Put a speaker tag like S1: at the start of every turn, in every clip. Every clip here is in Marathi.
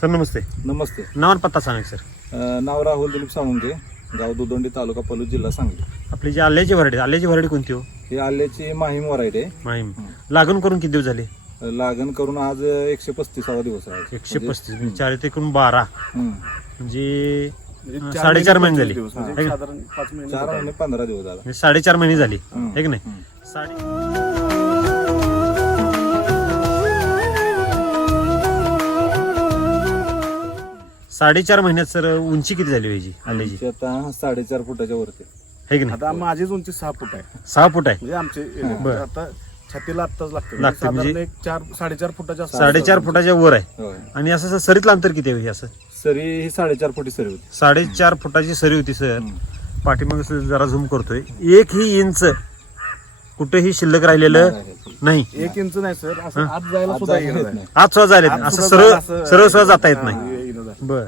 S1: सर नमस्ते.
S2: नमस्ते.
S1: नाव आणि पत्ता सांगा सर.
S2: अ, नाव राहुल दिलीप साळुंके गाव दुदोंडी तालुका पलूस जिल्हा सांगली.
S1: आपली जी आल्याची व्हरायटी आल्याची व्हरायटी कोणती हो?
S2: ही आल्याची माहीम व्हरायटी आहे.
S1: माहीम. लागण करून किती दिवस झाले?
S2: लागण करून आज एकशे पस्तीसावा दिवस आहे
S1: एकशे
S2: म्हणजे-
S1: पस्तीस म्हणजे चार ते एकूण बारा.
S2: हम्म.
S1: म्हणजे
S3: म्हणजे चार
S1: साडेचार
S3: महिने
S1: झाले.
S3: दिवस, म्हणजे? साधारण पाच महिने
S2: चार महिने पंधरा दिवस झाला.
S1: म्हणजे साडेचार महिने झाले.
S2: हम्म.
S1: है की नाही. साडे साडेचार महिन्यात सर उंची किती झाली पाहिजे आल्याची
S2: आता साडेचार फुटाच्या वरती
S1: है की नाही?
S3: आता माझीच उंची सहा फूट आहे.
S1: सहा फूट आहे?
S3: म्हणजे आमचे
S1: बरं.
S3: आता छातीला आत्ताच लागतं.
S1: लागतं,
S3: साधारण
S1: म्हणजे-
S3: एक चार साडेचार फुटाच्या आसपास.
S1: साडेचार फुटाच्या वर आहे.
S2: होय.
S1: आणि असं सरीतलं अंतर किती आहे हे असं?
S2: सरी ही साडेचार फुटी सरी होती.
S1: साडेचार फुटाची सरी होती सर. पाठीमाग जरा झूम करतोय. एक ही इंच कुठेही शिल्लक राहिलेलं नाही
S3: एक इंच नाही सर. असं आत जायला सुद्धा
S2: जायला
S3: येत
S2: येत
S3: नाही.
S2: नाही.
S1: आज सुद्धा झाले
S3: आत
S1: असं
S3: सुद्धा
S1: सरळ
S3: असं-
S1: सरळ सहज जाता येत नाही.
S3: जाणं.
S1: बर.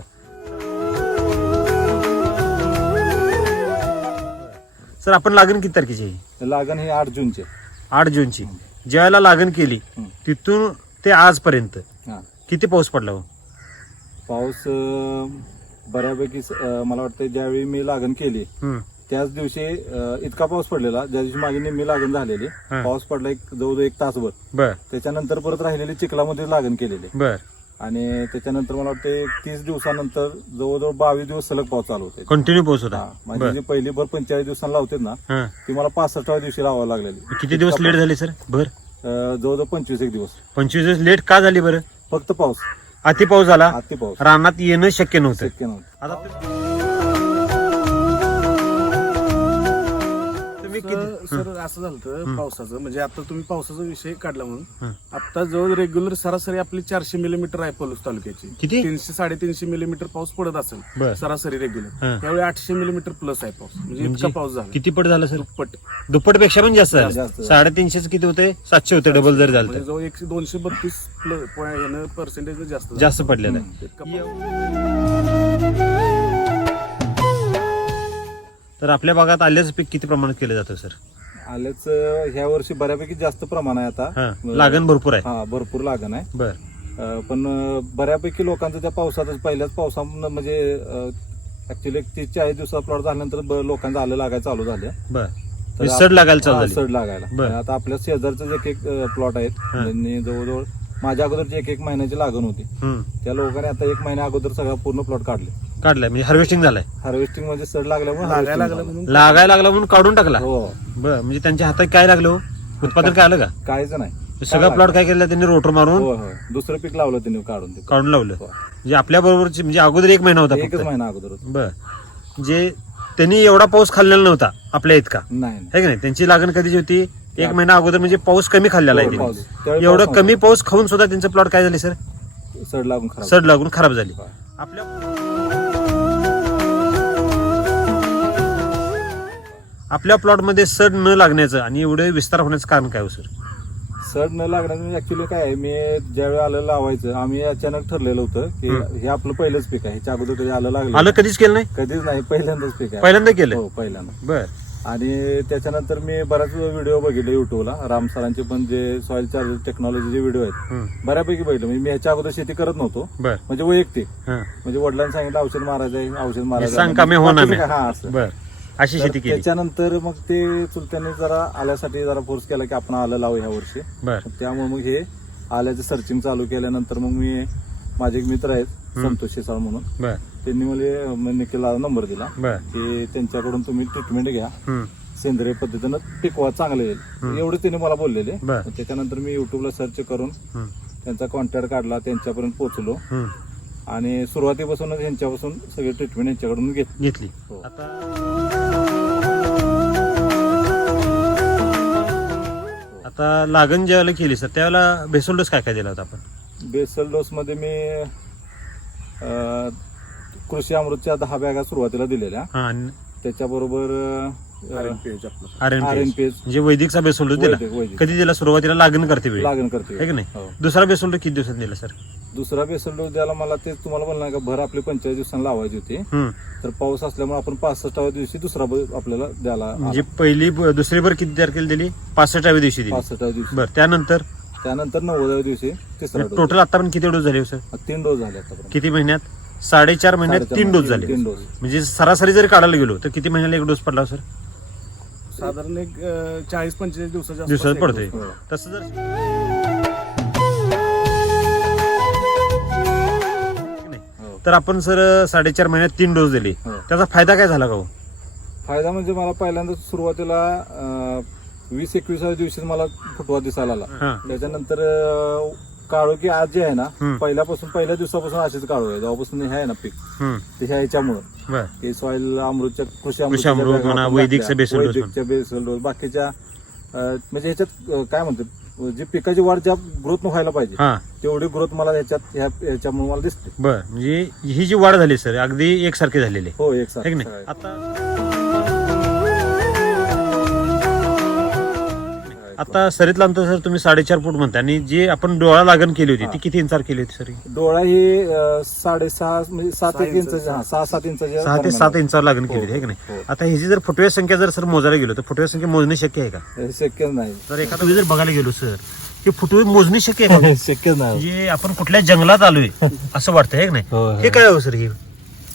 S1: सर आपण लागण किती तारखेची आहे?
S2: लागण ही आठ जूनची.
S1: आठ जूनची. ज्यावेळेला लागण केली. तिथून ते आजपर्यंत.
S2: हा.
S1: किती पाऊस पडला हो?
S2: पाऊस अ, बऱ्यापैकी अ, मला वाटतं ज्यावेळी मी लागण केली. त्याच दिवशी अ, इतका पाऊस पडलेला ज्या दिवशी माझी निम्मी लागण झालेली
S1: हा.
S2: पाऊस पडला एक जवळजवळ एक तासभर.
S1: बर.
S2: त्याच्यानंतर परत राहिलेली चिखलामध्ये लागण केलेली.
S1: बर.
S2: आणि त्याच्यानंतर मला वाटतं तीस दिवसानंतर जवळजवळ बावीस दिवस सलग पाऊस चालू होते.
S1: कंटिन्यू पाऊस होता.
S2: हा,
S1: बर.
S2: जी पहिली भर पंचेचाळीस दिवसांना लावते ना
S1: हा.
S2: ती मला पासष्टाव्या दिवशी लावावं लागलेली.
S1: किती दिवस लेट झाले सर बर
S2: अ, जवळजवळ पंचवीस एक दिवस.
S1: पंचवीस दिवस लेट का झाली बरं?
S2: फक्त पाऊस.
S1: अति पाऊस झाला.
S2: अति पाऊस.
S1: रानात येणं शक्य नव्हतं.
S2: शक्य नव्हतं.
S1: आता
S3: सर असं झालं पावसाचं. म्हणजे आता तुम्ही पावसाचा विषय काढला म्हणून. आता जवळ रेग्युलर सरासरी आपली चारशे मिलीमीटर आहे पलूस तालुक्याची.
S1: किती?
S3: तीनशे साडेतीनशे मिलीमीटर पाऊस पडत असेल. सरासरी. रेग्युलर त्यावेळी आठशे मिलीमीटर प्लस आहे पाऊस. म्हणजे
S1: म्हणजे
S3: इतका पाऊस झाला.
S1: किती पट झालं सर?
S3: दुप्पट.
S1: दुप्पटपेक्षा पण जास्त झालं. साडेतीनशेच किती होते? सातशे होते डबल जर झालं
S3: म्हणजे
S1: तर.
S3: जवळ एकशे दोनशे बत्तीस पर्सेंटेज जास्त.
S1: जास्त पडलेलं आहे. तर आपल्या भागात आल्याचं पीक किती प्रमाणात केलं जातं सर?
S2: आल्याच ह्या वर्षी बऱ्यापैकी जास्त प्रमाण आहे
S1: हा
S2: आता
S1: लागण भरपूर आहे.
S2: हा भरपूर लागण आहे.
S1: बर.
S2: अ, पण अ, बऱ्यापैकी लोकांचं त्या पावसातच पहिल्याच पावसामुळे म्हणजे ऍक्च्युली तीस चाळीस दिवसा प्लॉट झाल्यानंतर ब- लोकांचं आलं लागायला चालू झालं.
S1: बर.
S2: तर
S1: सड लागायला चालू
S2: हा,
S1: झाली.
S2: सड लागायला.
S1: बरं.
S2: आणि आता आपल्या शेजारचं एक एक प्लॉट आहेत.
S1: हा.
S2: त्यांनी जवळजवळ माझ्या अगोदरची एक एक महिन्याची लागण होती.
S1: हम्म.
S2: त्या लोकांनी आता एक महिन्या अगोदर सगळा पूर्ण प्लॉट काढले.
S1: काढलाय म्हणजे हार्वेस्टिंग झालाय.
S2: हार्वेस्टिंग म्हणजे सड लागल्यामुळे
S3: लागायला लागलं. म्हणून?
S1: लागायला लागला म्हणून काढून टाकला.
S2: हो.
S1: बर म्हणजे त्यांच्या हातात काय लागलं हो? उत्पादन काय आलं का?
S2: काहीच नाही.
S1: सगळा प्लॉट काय केलं त्यांनी? रोटर मारून?
S2: हो हो दुसरं पीक लावलं त्यांनी काढून ते.
S1: काढून लावलं.
S2: हो.
S1: म्हणजे आपल्या बरोबरची म्हणजे अगोदर एक महिना होता
S2: एकच
S1: फक्त.
S2: महिना अगोदर होतं.
S1: बर. जे त्यांनी एवढा पाऊस खाल्लेला नव्हता आपल्या इतका.
S2: नाही नाही.
S1: है की नाही? त्यांची लागण कधीची होती? एक महिना अगोदर म्हणजे पाऊस कमी खाल्लेला आहे
S2: हो,
S1: त्यांनी.
S2: पाऊस. त्यावेळी
S1: एवढं
S2: पाऊस
S1: कमी पाऊस खाऊन सुद्धा त्यांचं प्लॉट काय झाले सर.
S2: सड लागून खराब
S1: सड लागून खराब झाली
S2: हो.
S1: आपल्या आपल्या प्लॉटमध्ये सड न लागण्याचं आणि एवढे विस्तार होण्याचं कारण काय हो सर
S2: सड न लागण्याचं ऍक्च्युली काय आहे मी ज्यावेळी आलं लावायचं आम्ही अचानक ठरलेलं होतं की. हे आपलं पहिलंच पीक आहे ह्याच्या अगोदर कधी आलं लागलं
S1: आलं कधीच केलं नाही
S2: कधीच नाही पहिल्यांदाच पीक आहे
S1: पहिल्यांदा केलं
S2: हो पहिल्यांदा
S1: बर
S2: आणि त्याच्यानंतर मी बराच व्हिडिओ बघितले युट्यूबला राम सरांचे पण जे सॉइल चार्जर टेक्नॉलॉजीचे व्हिडिओ आहेत. बऱ्यापैकी बघितलं. म्हणजे मी ह्याच्या अगोदर शेती करत नव्हतो. म्हणजे वैयक्तिक. म्हणजे वडिलांनी सांगितलं औषध मारायचं आहे औषध मारायचं हा असं.
S1: बर. अशी
S2: तर
S1: शेती केली.
S2: त्याच्यानंतर मग ते चुलत्याने जरा आल्यासाठी जरा फोर्स केला की आपण आलं लावू ह्या वर्षी. त्यामुळे मग हे आल्याचं सर्चिंग चालू केल्यानंतर मग मी माझे एक मित्र आहेत. संतोष शेसाळ म्हणून. त्यांनी मला म- निखिलला नंबर दिला
S1: बर
S2: की त्यांच्याकडून तुम्ही ट्रीटमेंट घ्या
S1: हम्म.
S2: सेंद्रिय पद्धतीनं पिकवा चांगलं येईल. एवढे त्यांनी मला बोललेले
S1: बर.
S2: मग त्याच्यानंतर मी युट्यूबला सर्च करून
S1: हम्म.
S2: त्यांचा कॉन्टॅक्ट काढला त्यांच्यापर्यंत पोहोचलो
S1: हम्म.
S2: आणि सुरुवातीपासूनच यांच्यापासून सगळी ट्रीटमेंट यांच्याकडून घेतली
S1: घेतली
S2: हो.
S1: आता आता लागण ज्यावेळेला केली सर त्यावेळेला भेसोल डोस काय काय दिला होता आपण
S2: बेसल डोस मध्ये मी अं, कृषी अमृतच्या दहा बॅगा सुरुवातीला दिलेल्या.
S1: हा
S2: त्याच्याबरोबर.
S1: आर एन म्हणजे वैदिकचा बेसोल डोस दिला.
S2: वैदिक वैदिक.
S1: कधी दिला? सुरुवातीला लागण करते वेळी.
S2: लागण
S1: है
S2: करते
S1: की नाही?
S2: हो.
S1: दुसरा बेसोल डोस किती दिवसात दिला सर?
S2: दुसरा बेसल डोस द्यायला मला ते तुम्हाला बोलणार का? भर आपली पंचेचाळीस दिवसांना लावायची होती.
S1: हम्म.
S2: तर पाऊस असल्यामुळे आपण पासष्टाव्या दिवशी दुसरा ब- आपल्याला द्यायला
S1: म्हणजे पहिली ब- दुसरी भर किती तारखेला दिली? पासष्टाव्या दिवशी दिली.
S2: पासष्टाव्या दिवशी.
S1: बर त्यानंतर?
S2: त्यानंतर नव्वदाव्या दिवशी तिसरा डोस.
S1: टोटल आतापर्यंत किती डोस झाले हो सर?
S2: तीन डोस झाले आतापर्यंत.
S1: किती महिन्यात? साडेचार महिन्यात
S2: साडेचार
S1: तीन डोस
S2: महिन्यात
S1: झाले
S2: तीन डोस
S1: म्हणजे सरासरी जरी काढायला गेलो तर किती महिन्याला एक डोस पडला हो, सर
S3: साधारण एक चाळीस पंचेचाळीस दिवसाच्या आसपास
S1: दिवसात
S3: एक.
S2: हो.
S1: तसं जर
S2: हो.
S1: तर आपण सर साडेचार महिन्यात तीन डोस दिले
S2: हो.
S1: त्याचा फायदा काय झाला का हो
S2: फायदा म्हणजे मला पहिल्यांदा सुरुवातीला अं, वीस एकविसाव्या दिवशी मला फुटवा दिसायला आला
S1: हा
S2: त्याच्यानंतर अं, काळोखी आज जे आहे ना
S1: हम्म.
S2: पहिल्यापासून पहिल्या दिवसापासून असेच काळू आहे. जेव्हापासून हे आहे ना पीक
S1: हम्म.
S2: ते ह्याच्यामुळं.
S1: बर.
S2: हे सॉइल अमृतच्या कृषी
S1: कृषी अमृत म्हणा, वैदिकचं
S2: वैदिकच्या बेसल डोस बाकीच्या अं, म्हणजे ह्याच्यात अं, काय म्हणतात जी पिकाची वाढ ज्या ग्रोथ व्हायला पाहिजे
S1: हा.
S2: तेवढी ग्रोथ मला ह्याच्यात ह्या ह्याच्यामुळे मला दिसते.
S1: बर म्हणजे ही जी वाढ झाली सर अगदी एकसारखी झालेली आहे.
S2: हो एक
S1: है की
S2: सारखं
S1: नाही. आता आता सरीतला अंतर सर तुम्ही साडेचार फूट म्हणता आणि जे आपण डोळा लागण केली होती ती किती इंचार केली होती सर ही?
S2: डोळा ही अं, साडेसहा म्हणजे सात
S3: सहा
S2: एक
S3: इंच.
S2: इंच हा सहा सात इंचाच्या
S1: सहा ते सात. इंचावर लागण केली
S2: हो,
S1: होती है की नाही
S2: हो.
S1: आता ह्याची जर फुटव्या संख्या जर सर मोजायला गेलो तर फुटव्या संख्या मोजणे शक्य आहे का
S2: हे शक्य नाही
S1: तर एखादा जर बघायला गेलो सर की फुटवे मोजणे शक्य आहे का
S2: शक्य नाही
S1: म्हणजे आपण कुठल्या जंगलात आलोय असं वाटतं है की नाही
S2: हो, हो.
S1: हे काय हो सर हे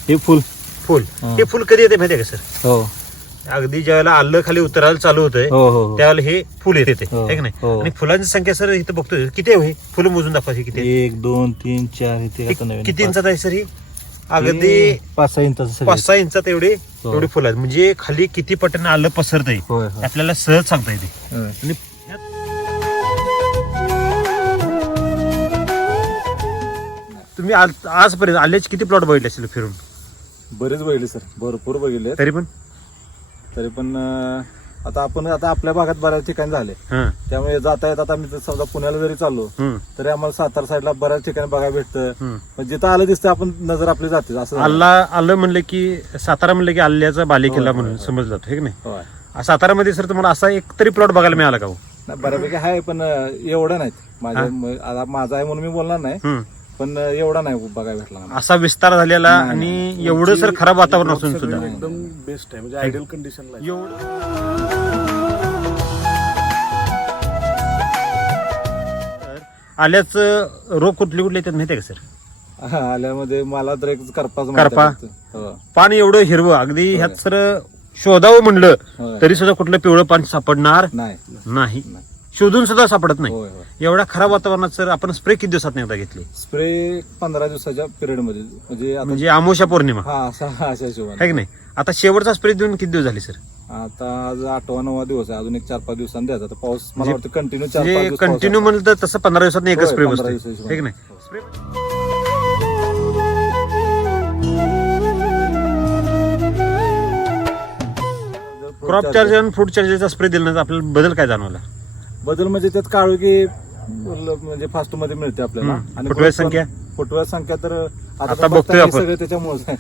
S2: हे फुल
S1: फुल
S2: हा.
S1: हे फुल कधी येते माहिती आहे का सर
S2: हो
S1: अगदी ज्यावेळेला आलं खाली उतरायला चालू होतंय
S2: हो हो
S1: त्यावेळेला हे फुल येते
S2: हो,
S1: है नाही?
S2: हो.
S1: आणि फुलांची संख्या सर इथं बघतोय किती आहे हो हे? फुलं मोजून दाखवा हे किती आहे?
S2: एक दोन तीन चार इथे
S1: हे
S2: आता नवीन
S1: किती. इंचात आहे सर ही? अगदी
S2: हे पाच सहा इंचाचं
S1: पाच सहा इंचात एवढे
S2: हो.
S1: एवढे फुलं आहेत. म्हणजे खाली किती पटीने आलं पसरतंय
S2: होय होय.
S1: आपल्याला सहज सांगता येते.
S2: होय.
S1: आणि तुम्ही आज- आजपर्यंत आल्याचे किती प्लॉट बघितले असेल फिरून?
S2: बरेच बघितले सर भरपूर बघितले
S1: तरी पण?
S2: तरी पण आता आपण आता आपल्या भागात बऱ्याच ठिकाणी झाले. त्यामुळे जाता येत आता मी जर समजा पुण्याला जरी चाललो तरी आम्हाला सातारा साईडला बऱ्याच ठिकाणी बघायला भेटतं. पण जिथं आलं दिसतं आपण नजर आपली जाते. असं.
S1: आल्ला आलं म्हणलं की सातारा म्हणलं की आल्याचा बालेकिल्ला म्हणून. समजलं जातं हे की नाही? सातारामध्ये सर तुम्हाला असा एक तरी प्लॉट बघायला मिळाला का हो?
S2: नाही, बऱ्यापैकी आहे पण एवढं नाहीत. माझ्या माझा आहे म्हणून मी बोलणार नाही. पण एवढा नाही बघायला भेटला मला.
S1: असा विस्तार झालेला आणि
S2: नाही.
S1: एवढं सर खराब वातावरण असून सुद्धा
S3: एकदम बेस्ट आहे म्हणजे आयडियल कंडिशनला.
S1: एवढं आल्याच रोग कुठले कुठले येतात माहिती आहे का सर
S2: हा, आल्यामध्ये मला तर एक करपाच
S1: करपा?
S2: हो
S1: पान एवढं हिरवं अगदी ह्यात सर शोधावं म्हणलं
S2: होय.
S1: तरी सुद्धा कुठलं पिवळं पान सापडणार
S2: नाही
S1: नाही
S2: नाही.
S1: शोधून सुद्धा सापडत नाही.
S2: होय
S1: एवढ्या खराब वातावरणात सर आपण स्प्रे किती दिवसात नाही एकदा घेतली?
S2: स्प्रे पंधरा दिवसाच्या पिरियडमध्ये म्हणजे आता
S1: म्हणजे अमोशा पौर्णिमा.
S2: हा असा अशा हिशोबाने
S1: आहे की नाही? आता शेवटचा स्प्रे देऊन किती दिवस झाले सर?
S2: आता आज आठवा नववा दिवस आहे. अजून एक चार पाच दिवसांनी द्यायचा. आता पाऊस मला
S1: म्हणजे-
S2: वाटतं कंटिन्यू चार पाच
S1: म्हणजे
S2: दिवस पाऊस
S1: कंटिन्यू
S2: आहे.
S1: म्हणलं तर तसं पंधरा दिवसात एकच
S2: होय,
S1: स्प्रे
S2: पंधरा
S1: बसते
S2: दिवसाची
S1: आहे की नाही. स्प्रे क्रॉप
S2: charger-
S1: चार्ज आणि फूड चार्जरचा स्प्रे दिल्यानंतर आपल्याला बदल काय जाणवला?
S2: बदल म्हणजे त्यात काळू की म्हणजे फास्टमध्ये मिळते आपल्याला.
S1: हम्म. फुटव्या संख्या?
S2: फुटव्या संख्या तर
S1: आता बघतोय
S2: बघता हे
S1: आपण.
S2: सगळं त्याच्यामुळे.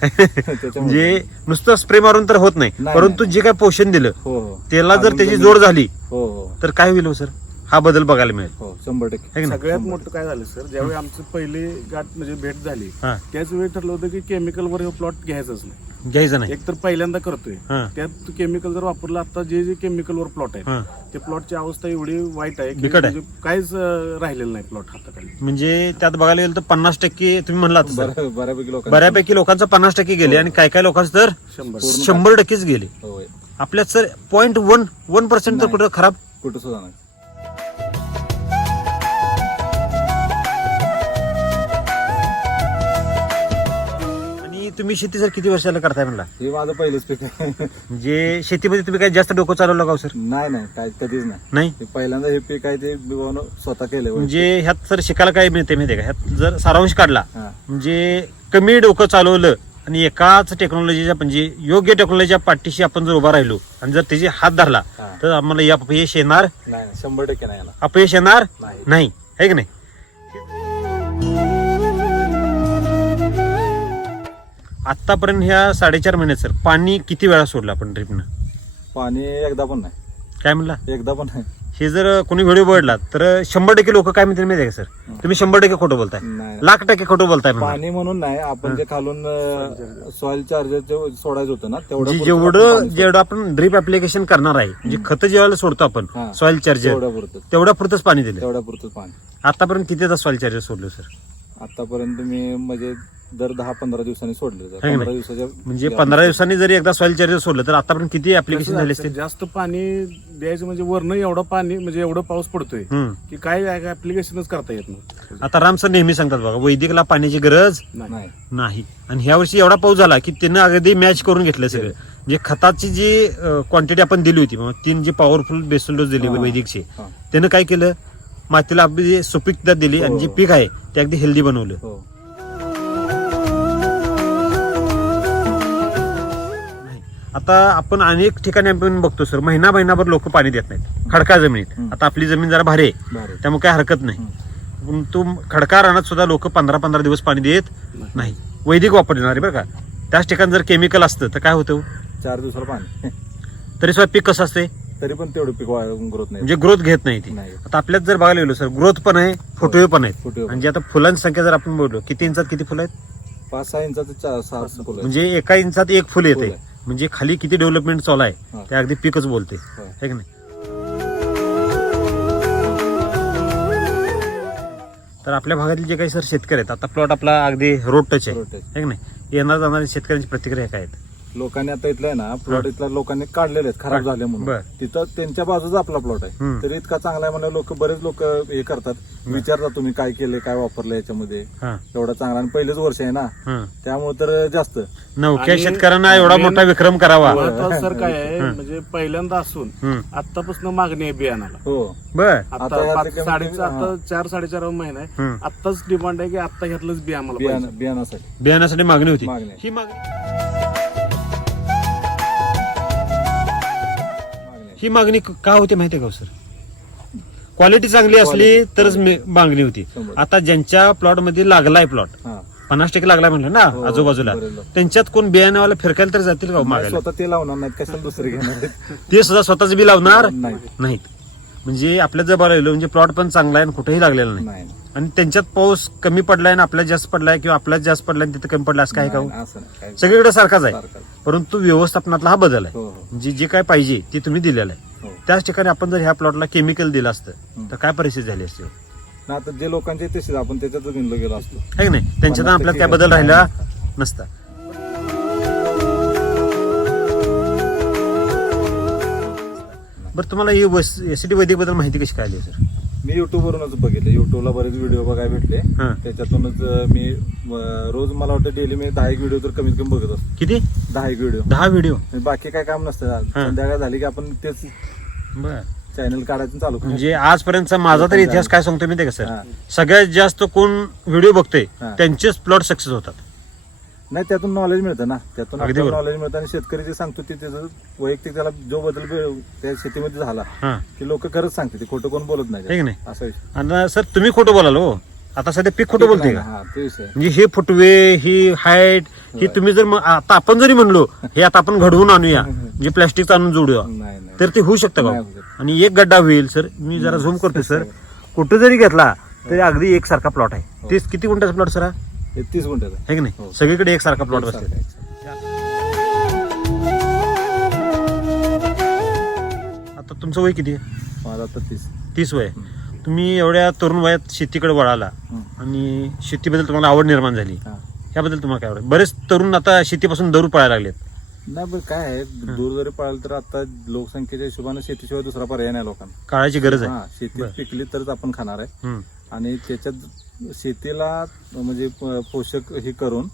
S1: म्हणजे नुसतं स्प्रे मारून तर होत नाही.
S2: नाही,
S1: परंतु. जे काय पोषण दिलं
S2: हो हो.
S1: त्याला जर त्याची
S2: कमी-
S1: जोड झाली
S2: हो हो.
S1: तर काय होईल हो सर? हा बदल बघायला मिळेल.
S2: हो शंभर टक्के.
S1: है की नाही?
S3: सगळ्यात मोठं काय झालं सर? ज्यावेळी आमची पहिली गाठ म्हणजे भेट झाली
S1: हा.
S3: त्याच वेळी ठरलं होतं की केमिकलवर हे प्लॉट घ्यायचंच नाही.
S1: घ्यायचं नाही.
S3: एक तर पहिल्यांदा करतोय.
S1: हा.
S3: त्यात केमिकल जर वापरलं आता जे जे केमिकलवर प्लॉट आहे
S1: हा.
S3: ते प्लॉटची अवस्था एवढी वाईट आहे की
S1: बिकट आहे.
S3: म्हणजे काहीच अं, राहिलेलं नाही प्लॉट हाताखाली.
S1: म्हणजे त्यात बघायला गेलं तर पन्नास टक्के तुम्ही म्हणलात.
S2: बऱ्या- बऱ्यापैकी लोक
S1: बऱ्यापैकी लोकांचं पन्नास टक्के गेले आणि काय काय लोकांचं तर
S3: शंभर.
S1: टक्केच गेले.
S2: होय.
S1: आपल्यात sir point one one percent तर
S2: नाही.
S1: कुठं खराब?
S2: कुठं सुद्धा नाही.
S1: तुम्ही शेती सर किती वर्षाला करताय म्हणला?
S2: हे माझं पहिलंच पीक आहे.
S1: म्हणजे शेतीमध्ये तुम्ही काय जास्त डोकं चालवलं का हो सर?
S2: नाही नाही काय कधीच नाही.
S1: नाही?
S2: हे पहिल्यांदा हे पीक आहे ते बिवानं स्वतः केलं
S1: म्हणजे ह्यात सर शिकायला काय मिळते माहितीये का? ह्यात जर सारांश काढला
S2: हा.
S1: म्हणजे कमी डोकं चालवलं आणि एकाच टेक्नॉलॉजीच्या म्हणजे योग्य टेक्नॉलॉजीच्या पाठीशी आपण जर उभा राहिलो आणि जर त्याची हात धरला
S2: हा.
S1: तर आम्हाला या अपयश येणार?
S2: नाही नाही, शंभर टक्के नाही याला
S1: अपयश येणार?
S2: नाही.
S1: नाही. आहे की नाही? आतापर्यंत ह्या साडेचार महिन्यात सर पाणी किती वेळा सोडलं आपण ड्रिपनं
S2: पाणी एकदा पण नाही.
S1: काय म्हणला?
S2: एकदा पण नाही.
S1: हे जर कोणी व्हिडिओ बघितला तर शंभर टक्के लोक काय म्हणतील माहिती आहे का सर? तुम्ही शंभर टक्के खोटं बोलताय.
S2: नाही.
S1: लाख टक्के खोटं बोलताय.
S2: पाणी म्हणून नाही आपण जे खालून सॉइल चार्जर सोडायचं होतं ना तेवढं पुरतं आपण
S1: जेवढं
S2: पाणी
S1: जेवढं आपण ड्रीप ऍप्लिकेशन करणार आहे म्हणजे खत जेव्हा सोडतो आपण
S2: हा.
S1: सॉइल
S2: सोडतो.
S1: चार्जर
S2: पुरतं.
S1: तेवढ्या पुरतच पाणी दिलं
S2: तेवढ्या पुरतं पाणी.
S1: आतापर्यंत किती सॉइल चार्जर सोडलं सर?
S2: आतापर्यंत मी म्हणजे दर दहा पंधरा दिवसांनी सोडले
S1: है का
S2: पंधरा
S1: नाही?
S2: दिवसाच्या
S1: म्हणजे पंधरा दिवसांनी जरी एकदा सॉइल चार्जर सोडलं तर आतापर्यंत किती ऍप्लिकेशन झाले असतील
S3: जास्त पाणी द्यायचं म्हणजे वरनं एवढं पाणी म्हणजे एवढं पाऊस पडतोय. की काय ऍप्लिकेशनच करता येत नाही
S1: आता राम सर नेहमी सांगतात बघा वैदिकला पाण्याची गरज
S3: नाही
S1: आणि ह्या वर्षी एवढा पाऊस झाला की त्यानं अगदी मॅच करून घेतलं सगळं म्हणजे खताची जी क्वांटिटी आपण दिली होती मग तीन जी पॉवरफुल बेसल डोस दिली
S2: हा.
S1: वैदिकची
S2: हा.
S1: त्यानं काय केलं मातीला अगदी सुपीकता दिली आणि
S2: हो.
S1: जे पीक आहे ते अगदी हेल्दी बनवलं.
S2: हो.
S1: नाही. आता आपण अनेक ठिकाणी आपण बघतो सर. महिना महिनाभर लोक पाणी देत नाहीत. खडका जमिनीत. आता आपली जमीन जरा भारी आहे. त्यामुळे काय हरकत नाही. पण तो खडका रानात सुद्धा लोक पंधरा पंधरा दिवस पाणी देत नाही. वैदिक वापरणार बरं का. त्याच ठिकाणी जर केमिकल असतं तर काय होतं?
S2: चार दिवसाला पाणी.
S1: तरी सुद्धा पीक कसं असते
S2: तरी पण तेवढं पीक ग्रोथ नाही
S1: म्हणजे ग्रोथ घेत नाही ती
S2: नाही
S1: आता आपल्यात जर बघायला गेलो सर ग्रोथ पण आहे फुटवे पण आहेत
S2: फुटवे पण.
S1: आणि जे आता फुलांची संख्या जर आपण बोललो किती इंचात किती फुलं आहेत
S2: पाच सहा इंचाचं चार सहा फुलं आहेत.
S1: म्हणजे एका इंचात एक फुल येते
S2: फुल आहे.
S1: म्हणजे खाली किती डेव्हलपमेंट चालू आहे
S2: हा.
S1: ते अगदी पीकच बोलते
S2: होय.
S1: है की नाही तर आपल्या भागातील जे काही सर शेतकरी आहेत आता प्लॉट आपला अगदी रोड टच आहे
S2: Road touch.
S1: है की नाही येणार जाणाऱ्या शेतकऱ्यांची प्रतिक्रिया काय आहेत
S2: लोकांनी आता इथलं आहे ना प्लॉट इथला लोकांनी काढलेले आहेत खराब झाले म्हणून.
S1: बर.
S2: तिथं त्यांच्या बाजूचा आपला प्लॉट आहे. तरी इतका चांगला आहे म्हणजे लोक बरेच लोक हे करतात. विचारतात तुम्ही काय केले काय वापरलं याच्यामध्ये.
S1: हा.
S2: एवढा चांगला आणि पहिलेच वर्ष आहे ना.
S1: हा.
S2: त्यामुळे तर जास्त.
S1: नवख्या
S3: आणि
S1: शेतकऱ्यांना एवढा मोठा विक्रम करावा.
S3: महत्वाचं सर काय आहे. म्हणजे पहिल्यांदा असून
S1: हम्म.
S3: आतापासून मागणी आहे बियाणाला.
S2: हो.
S1: बर.
S3: आता
S2: आता यातले
S3: पाच
S2: कमीत
S3: साडे
S2: कमी-
S3: आता चार साडेचार महिना आहे.
S1: हम्म.
S3: आत्ताच डिमांड आहे की आत्ता ह्यातलंच बी आम्हाला
S2: बियाणं. बियाणासाठी.
S1: बियाण्यासाठी मागणी होती.
S2: मागणी.
S1: ही मागणी ही मागणी क- होती माहितीये का हो, सर क्वालिटी चांगली असली. तरच मे- मागणी होती. आता ज्यांच्या प्लॉटमध्ये लागलाय प्लॉट
S2: हा.
S1: पन्नास टक्के लागलाय म्हणलं ना
S2: हो,
S1: आजूबाजूला. त्यांच्यात कोण बियाण्यावाला फिरकायला तर जातील का हो मागायला
S2: स्वतः ते लावणार नाहीत कशाला दुसरे घेणार आहेत?
S1: ते सुद्धा स्वतःच बी लावणार
S2: नाही
S1: नाहीत म्हणजे आपल्या जर बरं राहिलं म्हणजे प्लॉट पण चांगला आहे आणि कुठेही लागलेला नाही
S2: नाही
S1: आणि त्यांच्यात पाऊस कमी पडलाय आणि आपल्यात जास्त पडलाय किंवा आपल्यात जास्त पडलाय आणि तिथे कमी पडलाय असं काय का?
S2: नाही, असं नाही. काही-
S1: सगळीकडे सारखाच आहे.
S2: सारखं.
S1: परंतु व्यवस्थापनातला हा बदल आहे.
S2: हो हो.
S1: म्हणजे जे काय पाहिजे ते तुम्ही दिलेलं आहे.
S2: हो.
S1: त्याच ठिकाणी आपण जर ह्या प्लॉटला केमिकल दिलं असतं
S2: हम्म.
S1: तर काय परिस्थिती झाली असती?
S2: ना आता जे लोकांचे तेच आपण त्याच्यातच गिनलो गेलो असतो.
S1: की नाही? त्यांच्यात
S2: पन्नास
S1: आपल्यात
S2: टक्के
S1: काय बदल राहिला नसता. बरं तुम्हाला ही एसीटी वैदिकबद्दल माहिती कशी कळली सर
S2: मी युट्यूब वरूनच बघितलं. युट्यूबला बरेच व्हिडिओ बघायला भेटले.
S1: हा.
S2: त्याच्यातूनच अं, मी अं, रोज मला वाटतं डेली मी दहा एक व्हिडिओ तर कमीत कमी बघत असतो.
S1: किती?
S2: दहा एक व्हिडिओ
S1: दहा व्हिडिओ
S2: बाकी काय काम नसतं. संध्याकाळ झाली की आपण तेच
S1: बर.
S2: चॅनल काढायचं चालू.
S1: म्हणजे आजपर्यंतचा माझा तर इतिहास काय सांगतो मी ते का सर?
S2: हा.
S1: सगळ्यात जास्त कोण व्हिडिओ बघते
S2: हा.
S1: त्यांचेच प्लॉट सक्सेस होतात.
S2: नाही त्यातून नॉलेज मिळतं ना. त्यातून
S1: अगदी बरोबर.
S2: नॉलेज मिळतं आणि शेतकरी जे सांगतो ते त्याचं वैयक्तिक त्याला जो बदल बे- त्या शेतीमध्ये झाला
S1: हा.
S2: की लोक खरंच सांगते ते खोटं कोण बोलत
S1: है की
S2: नाही
S1: नाही?
S2: असा विषय.
S1: आणि सर तुम्ही खोटं बोलाल हो. आता सध्या पीक खोटं बोलते का?
S2: हा ते विषय.
S1: म्हणजे हे फुटवे ही हाईट ही. तुम्ही जर म- आता आपण जरी म्हणलो हे आता आपण घडवून आणूया म्हणजे प्लॅस्टिकचं आणून जोडूया
S2: नाही नाही
S1: तर ते होऊ शकतं
S2: नाही
S1: का
S2: शकत.
S1: आणि एक गड्डा होईल सर मी जरा झूम करतो सर. कुठं जरी घेतला तरी अगदी एकसारखा प्लॉट आहे.
S2: हो.
S1: ते किती गुंठ्याचा प्लॉट सर
S2: हे तीस गुंठ्याचं आहे.
S1: की नाही
S2: हो.
S1: सगळीकडे एकसारखा प्लॉट
S2: आहे.
S1: आता तुमचं वय किती आहे
S2: माझा आता तीस
S1: तीस वय आहे. तुम्ही एवढ्या तरुण वयात शेतीकडे वळाला. आणि शेतीबद्दल तुम्हाला आवड निर्माण झाली
S2: हा.
S1: ह्याबद्दल तुम्हाला काय आवडेल बरेच तरुण आता शेतीपासून दूर पळायला लागलेत
S2: नाही काय आहे दूर जरी पळालं तर आता लोकसंख्येच्या हिशोबाने शेतीशिवाय दुसरा पर्याय नाही लोकांना
S1: काळाची गरज आहे
S2: हा शेती. पिकली तरच आपण खाणार आहे आणि त्याच्यात शेतीला म्हणजे पोषक हे करून.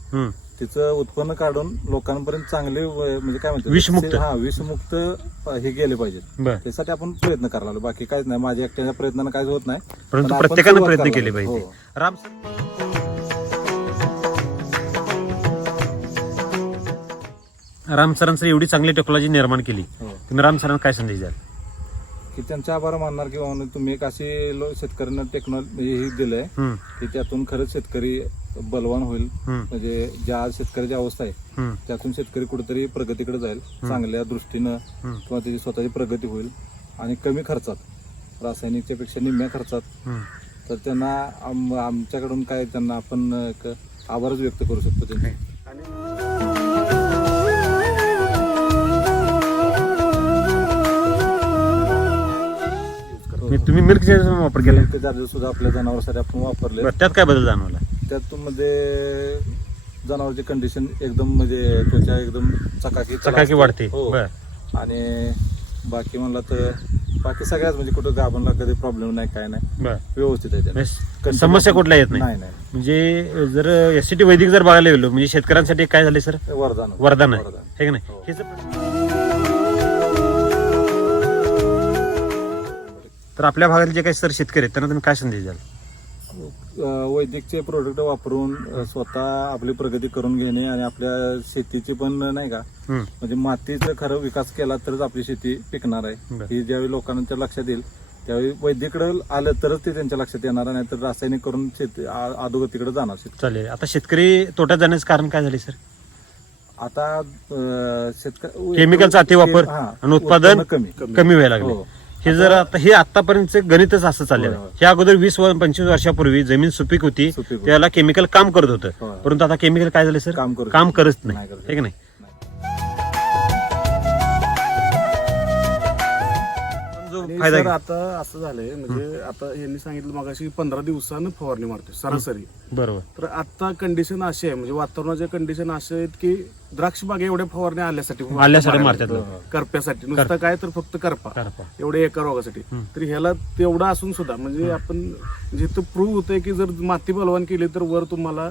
S2: तिचं उत्पन्न काढून लोकांपर्यंत चांगले म्हणजे काय म्हणतात
S1: विषमुक्त.
S2: हा विषमुक्त हे गेले पाहिजेत त्यासाठी आपण प्रयत्न करायला लागलो बाकी काहीच नाही माझ्या एकट्याच्या प्रयत्नानं काहीच होत नाही
S1: परंतु प्रत्येकानं प्रयत्न केले. पाहिजे. राम राम सरांचं एवढी चांगली टेक्नॉलॉजी निर्माण केली
S2: हो.
S1: तुम्ही राम सरांना काय संदेश द्याल
S2: की त्यांचा आभार मानणार किंवा तुम्ही एक अशी लो- शेतकऱ्यांना टेक्नॉलॉजी हे दिलंय
S1: हम्म,
S2: की त्यातून खरंच शेतकरी बलवान होईल. म्हणजे ज्या आज शेतकऱ्याची अवस्था आहे त्यातून शेतकरी कुठेतरी प्रगतीकडे जाईल चांगल्या दृष्टीनं. किंवा त्याची स्वतःची प्रगती होईल आणि कमी खर्चात रासायनिकच्या पेक्षा निम्म्या खर्चात. तर त्यांना आम- आमच्याकडून काय त्यांना आपण आभारच व्यक्त करू शकतो त्यांचे.
S1: मी- तुम्ही मिल्क वापर केला.
S2: ते चार्जर सुद्धा आपल्या जनावरांसाठी आपण वापरले.
S1: बरं, त्यात काय बदल जाणवला?
S2: त्यातून मध्ये जनावरची कंडिशन एकदम म्हणजे त्वचा एकदम चकाकी
S1: चकाकी वाढते.
S2: हो.
S1: बर.
S2: आणि बाकी म्हणलं तर बाकी सगळ्याच म्हणजे कुठं गाभणला कधी प्रॉब्लेम नाही काय नाही.
S1: बर.
S2: व्यवस्थित आहे त्याला.
S1: म्हणजे समस्या कुठल्या येत नाही?
S2: नाही नाही.
S1: म्हणजे जर एस वैदिक जर बघायला गेलो म्हणजे शेतकऱ्यांसाठी काय झाले सर?
S2: वरदान.
S1: वरदान आहे.
S2: वरदान.
S1: हे का नाही?
S2: हो.
S1: हेच तर आपल्या भागातील जे काही सर शेतकरी आहेत त्यांना तुम्ही काय संदेश द्याल?
S2: अं, वैदिकचे प्रोडक्ट वापरून स्वतः आपली प्रगती करून घेणे आणि आपल्या शेतीची पण नाही का?
S1: हम्म.
S2: म्हणजे मातीचा खरं विकास केला तरच आपली शेती पिकणार आहे.
S1: बरं.
S2: ही ज्यावेळी लोकांना त्या लक्षात येईल त्यावेळी वैद्यकडे आलं तरच ते त्यांच्या लक्षात येणार नाही तर रासायनिक करून शेती आ- अधोगतीकडे जाणार शेती.
S1: चालेल. आता शेतकरी तोट्यात जाण्याचं कारण काय झाले सर?
S2: आता शेतकरी
S1: केमिकलचा अतिवापर आणि उत्पादन
S2: कमी.
S1: कमी व्हायला लागले
S2: हो.
S1: हे जर आता हे आतापर्यंत गणितच असं चाललेलं आहे. हे अगोदर वीस पंचवीस वर्षापूर्वी जमीन सुपीक होती. त्याला केमिकल काम करत होतं. परंतु आता केमिकल काय झालं सर
S2: काम
S1: करत
S2: नाही.
S1: नाही
S2: नाही
S1: फायदा
S3: सर आता असं झालंय म्हणजे आता यांनी सांगितलं मगाशी पंधरा दिवसानं फवारणी मारतोय सरासरी
S1: बरोबर
S3: तर आता कंडिशन अशी आहे म्हणजे वातावरणाच्या कंडिशन असे आहेत की द्राक्ष बागे एवढ्या फवारण्या आल्यासाठी
S1: आल्यासाठी
S3: मारायला
S1: मारतात
S3: लागतात.
S1: लोक.
S3: करप्यासाठी नुसतं काय तर फक्त करपा
S1: करपा.
S3: एवढे एका रोगासाठी
S1: हम्म.
S3: तर ह्याला तेवढं असून सुद्धा म्हणजे आपण म्हणजे इथं प्रूव्ह होतंय की जर माती बलवान केली तर वर तुम्हाला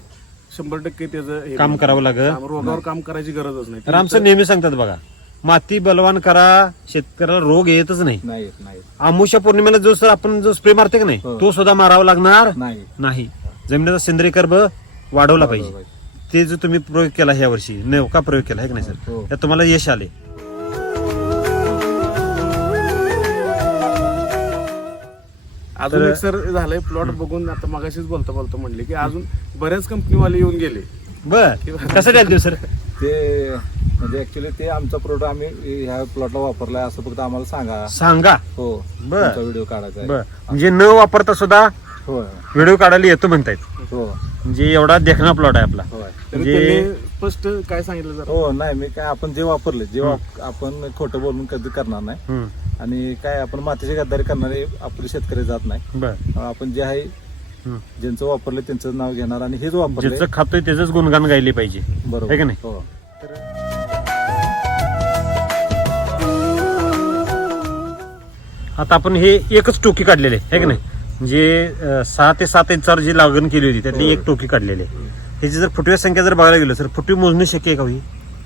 S3: शंभर टक्के त्याचं हे
S1: काम. करावं लागेल.
S3: काम- रोगावर काम करायची गरजच नाही
S1: तर आमचं नेहमी सांगतात बघा माती बलवान करा शेतकऱ्याला रोग येतच नाही.
S2: नाही नाही
S1: आमुषा पौर्णिमेला जो सर आपण जो स्प्रे मारते की नाही
S2: हो.
S1: तो सुद्धा मारावा लागणार?
S2: नाही
S1: नाही. जमिनीचा सेंद्रिय कर्ब वाढवला पाहिजे. ते जो तुम्ही प्रयोग केला ह्या वर्षी नेमका प्रयोग केला आहे की नाही सर?
S2: हो.
S1: त्यात तुम्हाला यश आले.
S3: अजून
S1: तर-
S3: एक सर झालंय प्लॉट बघून आता मगाशीच बोलता बोलता म्हणले की अजून बऱ्याच कंपनीवाले येऊन गेले.
S1: बर. कसं द्याल सर?
S2: ते म्हणजे ऍक्च्युली ते आमचा प्रोडक्ट आम्ही ह्या प्लॉटला वापरलाय असं फक्त आम्हाला सांगा.
S1: सांगा.
S2: हो
S1: बर.
S2: तुमचा व्हिडिओ काढायचा आहे.
S1: बर. म्हणजे न वापरता सुद्धा
S2: होय
S1: व्हिडिओ काढायला येतो म्हणतायत.
S2: हो.
S1: म्हणजे एवढा देखणा प्लॉट आहे आपला.
S2: होय.
S3: तर
S1: म्हणजे-
S3: त्यांनी स्पष्ट काय सांगितलं जरा?
S2: हो नाही मी काय आपण जे वापरले जे वाप- आपण खोटं बोलून कधी करणार नाही.
S1: हम्म.
S2: आणि काय आपण मातीची गद्दारी करणारे आपले शेतकरी जात नाही.
S1: बर.
S2: आपण जे आहे
S1: हम्म.
S2: ज्यांचं वापरले त्यांचं नाव घेणार आणि हेच वापरले.
S1: ज्याचं खातोय त्याच गुणगान गायले पाहिजे.
S2: बरोबर.
S1: आहे का नाही?
S2: हो.
S1: आता आपण हे एकच टोकी काढलेले आहे का नाही? म्हणजे सहा ते सात इंचावर जी लागण केली होती त्यातली
S2: हो.
S1: एक टोकी काढलेली आहे. ह्याची जर फुटव्या संख्या जर बघायला गेलो तर फुटवी मोजणी शक्य आहे का होई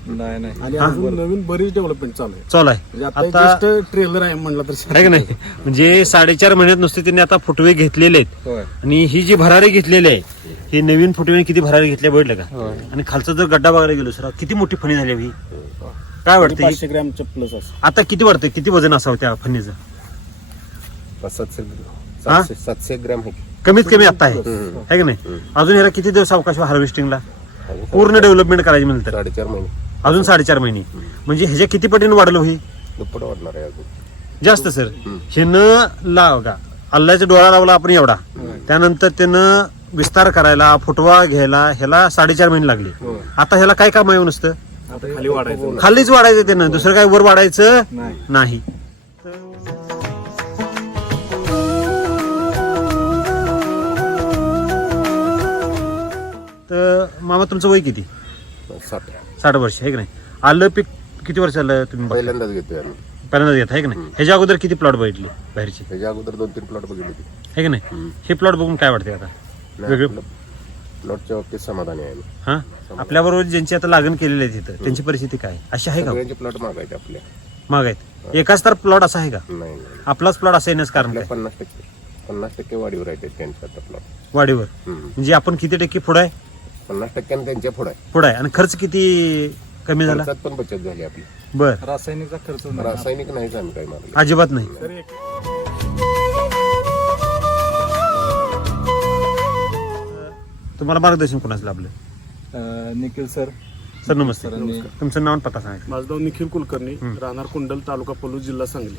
S2: नाही नाही.
S3: आणि
S1: हा.
S3: अजून नवीन बरीच डेव्हलपमेंट चालू आहे.
S1: चालू आहे.
S3: म्हणजे आता जस्ट ट्रेलर आहे म्हणलं तर
S1: आहे का नाही. म्हणजे साडेचार महिन्यात नुसते त्यांनी आता फुटवे घेतलेले आहेत. आणि ही जी भरारी घेतलेली आहे ही नवीन फुटवे किती भरारी घेतल्या बघितलं का. आणि खालचा जर गड्डा बघायला गेलो सर किती मोठी फणी झाली आहे ही? काय वाटतं
S3: प्लस
S1: आता किती वाटतं? किती वजन असावं त्या फणीचं?
S4: सातशे
S1: हा?
S4: सातशे सातशे ग्रॅम आहे.
S1: कमीत कमी आता आहे. का नाही? अजून ह्याला किती दिवस अवकाश हार्वेस्टिंगला? पूर्ण डेव्हलपमेंट करायची म्हणलं तर.
S4: साडेचार महिने.
S1: अजून साडेचार महिने. म्हणजे ह्याच्या किती पटीने वाढलं होई?
S4: दुप्पट वाढणार आहे अजून.
S1: जास्त सर. हे न लाव का अल्लाचा डोळा लावला आपण एवढा. त्यानंतर त्यानं विस्तार करायला फुटवा घ्यायला ह्याला साडेचार महिने लागले. आता ह्याला काय काम आहे नुसतं?
S3: खाली वाढायचं.
S1: खालीच वाढायचं त्यानं. दुसरं काय वर वाढायचं
S2: नाही.
S1: तर मामा तुमचं वय किती?
S4: साठ.
S1: साठ वर्ष आहे की नाही? आलं पीक किती वर्ष आलं तुम्ही?
S4: पहिल्यांदाच घेतोय आम्ही.
S1: पहिल्यांदा घेत आहे की नाही? ह्याच्या अगोदर किती प्लॉट बघितले बाहेरचे?
S4: त्याच्या अगोदर दोन तीन प्लॉट बघितले होते.
S1: आहे की नाही? हे प्लॉट बघून काय वाटते आता? वेगळे
S4: प्लॉटच्या बाबतीत समाधानी आहे आम्ही.
S1: हा? आपल्याबरोबर ज्यांची आता लागण केलेली आहे तिथं त्यांची परिस्थिती काय? अशी आहे का?
S4: सगळ्यांचे प्लॉट मागायचे आपल्या.
S1: माग आहेत एकाच तर प्लॉट असा आहे का?
S4: नाही नाही
S1: आपलाच प्लॉट असं येण्याचं कारण
S4: आपल्या
S1: काय?
S4: पन्नास टक्के पन्नास टक्के वाढीवर आहे त्यांचा आता प्लॉट
S1: वाढीवर. म्हणजे आपण किती टक्के पुढं आहे?
S4: पन्नास टक्क्यानं त्यांच्या पुढे आहे.
S1: पुढं आहे. आणि खर्च किती कमी झाला?
S4: खर्चात पण बचत झाली आपली.
S1: बर.
S2: रासायनिकचा खर्च नाही.
S4: रासायनिक नाहीच आम्ही काही मारले
S1: अजिबात नाही.
S3: तर एक
S1: तुम्हाला मार्गदर्शन कोणाचं लाभलं?
S2: अं, निखिल सर.
S1: सर नमस्ते.
S2: सरांनी
S1: तुमचं नाव आणि पत्ता सांगा.
S3: माझं नाव निखिल कुलकर्णी राहणार कुंडल तालुका पलूस जिल्हा Sangli.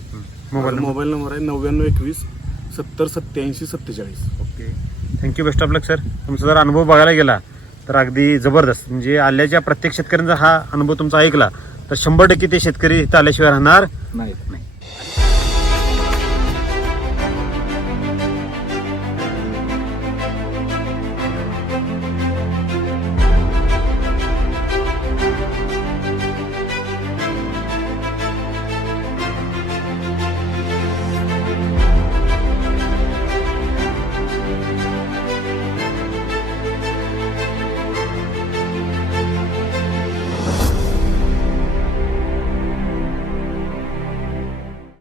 S1: Mobile number?
S3: Mobile number आहे नव्याण्णव एकवीस सत्तर सत्याऐंशी सत्तेचाळीस.
S1: Okay. Thank you best of luck sir तुमचा जर अनुभव बघायला गेला तर अगदी जबरदस्त. म्हणजे आल्याच्या प्रत्येक शेतकऱ्यांचा हा अनुभव तुमचा ऐकला तर शंभर टक्के ते शेतकरी इथं आल्याशिवाय राहणार
S2: नाही
S1: नाही